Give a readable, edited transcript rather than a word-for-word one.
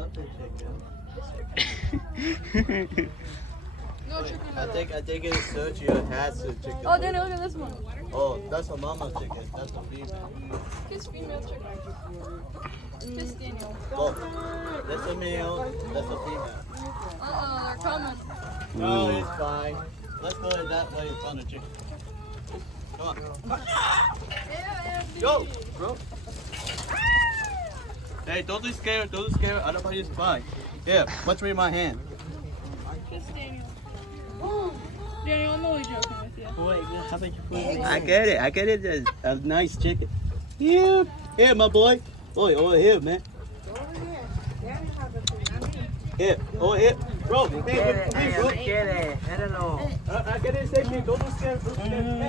love the chicken. No chicken I at all. think it's Sergio has the chicken. Oh, Danny, look at this one. Oh, that's a mama chicken. That's a female. Kiss female chicken. Kiss Daniel. Oh, that's a male. That's a female. They're coming. No, it's fine. Let's go that way in front of the chicken. Come on. Go, bro. Hey, don't be scared. Don't be scared. Everybody's fine. Here, watch me in my hand. Kiss Daniel. Daniel, I'm only joking with you. Boy, how about your food? I get it. I get it. A nice chicken. Yeah. Here, my boy. Boy, over here, man. Here. Over here. Bro, hey, bro. Quiere, I don't know. I get it. Don't be scared. Don't be scared.